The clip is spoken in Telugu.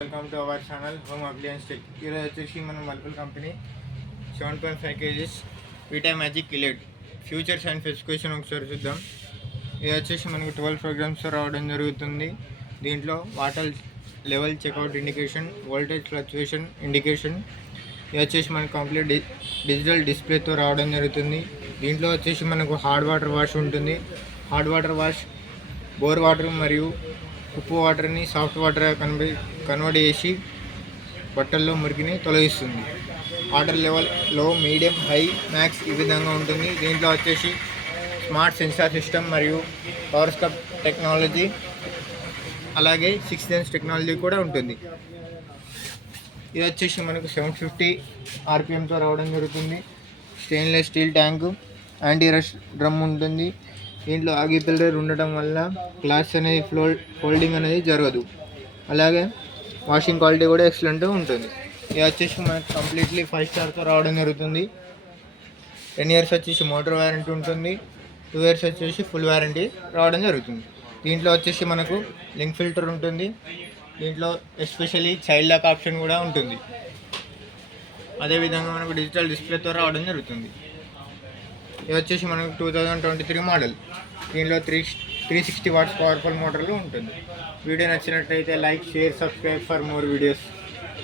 Welcome to our channel Home Appliance Tech. ఈరోజు వచ్చేసి మనం Whirlpool company 7.5 kgs vita magic కిలెట్ ఫ్యూచర్స్ అండ్ స్పెసిఫికేషన్ ఒకసారి చూద్దాం. ఇది వచ్చేసి మనకు 12 ప్రోగ్రామ్స్ రావడం జరుగుతుంది. దీంట్లో water level checkout indication, voltage fluctuation indication, ఇది వచ్చేసి మనకు కంప్లీట్ డిజిటల్ డిస్ప్లేతో రావడం జరుగుతుంది. దీంట్లో వచ్చేసి మనకు హార్డ్ వాటర్ వాష్ ఉంటుంది. Hard water wash bore water మరియు ఉప్పు వాటర్ని సాఫ్ట్ వాటర్ కన్వర్ట్ చేసి బట్టల్లో మురికిని తొలగిస్తుంది. వాటర్ లెవెల్ లో, మీడియం, హై, మ్యాక్స్ ఈ విధంగా ఉంటుంది. దీంట్లో వచ్చేసి స్మార్ట్ సెన్సార్ సిస్టమ్ మరియు పవర్ స్కప్ టెక్నాలజీ, అలాగే 6 సెన్స్ టెక్నాలజీ కూడా ఉంటుంది. ఇది వచ్చేసి మనకు 750 RPMతో రావడం జరుగుతుంది. Stainless steel tank, anti rush drum ఉంటుంది. దీంట్లో ఆగి పిల్లర్ ఉండటం వల్ల గ్లాస్ అనేది ఫోల్డింగ్ అనేది జరగదు. అలాగే వాషింగ్ క్వాలిటీ కూడా ఎక్సలెంట్గా ఉంటుంది. ఇది వచ్చేసి మనకు కంప్లీట్లీ 5 స్టార్తో రావడం జరుగుతుంది. 10 years వచ్చేసి మోటార్ వారంటీ ఉంటుంది. 2 years వచ్చేసి ఫుల్ వారంటీ రావడం జరుగుతుంది. దీంట్లో వచ్చేసి మనకు లింక్ ఫిల్టర్ ఉంటుంది. దీంట్లో ఎస్పెషల్లీ చైల్డ్ లాక్ ఆప్షన్ కూడా ఉంటుంది. అదేవిధంగా మనకు డిజిటల్ డిస్ప్లేతో రావడం జరుగుతుంది. ఇది వచ్చేసి మనకు 2023 మోడల్. దీనిలో 360 watts పవర్ఫుల్ మోటార్లు ఉంటుంది. వీడియో నచ్చినట్లయితే like, share, subscribe for more videos.